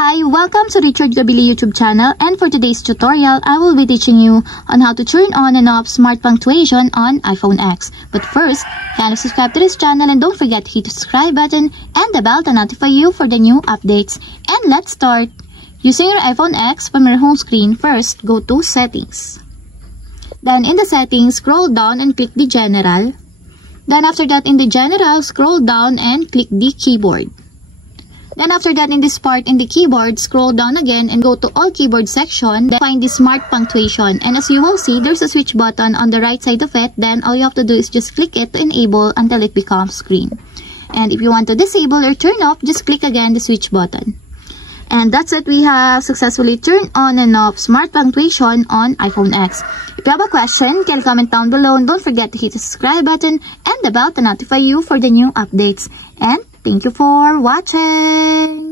Hi, welcome to Richard Gabili YouTube channel, and for today's tutorial, I will be teaching you on how to turn on and off smart punctuation on iPhone X. But first, kindly subscribe to this channel and don't forget to hit the subscribe button and the bell to notify you for the new updates. And let's start! Using your iPhone X from your home screen, first go to Settings. Then in the Settings, scroll down and click the General. Then after that in the General, scroll down and click the Keyboard. Then after that in this part in the keyboard, scroll down again and go to all keyboard section. Then find the smart punctuation. And as you will see, there's a switch button on the right side of it. Then all you have to do is just click it to enable until it becomes green. And if you want to disable or turn off, just click again the switch button. And that's it. We have successfully turned on and off smart punctuation on iPhone X. If you have a question, can comment down below and don't forget to hit the subscribe button and the bell to notify you for the new updates. And thank you for watching!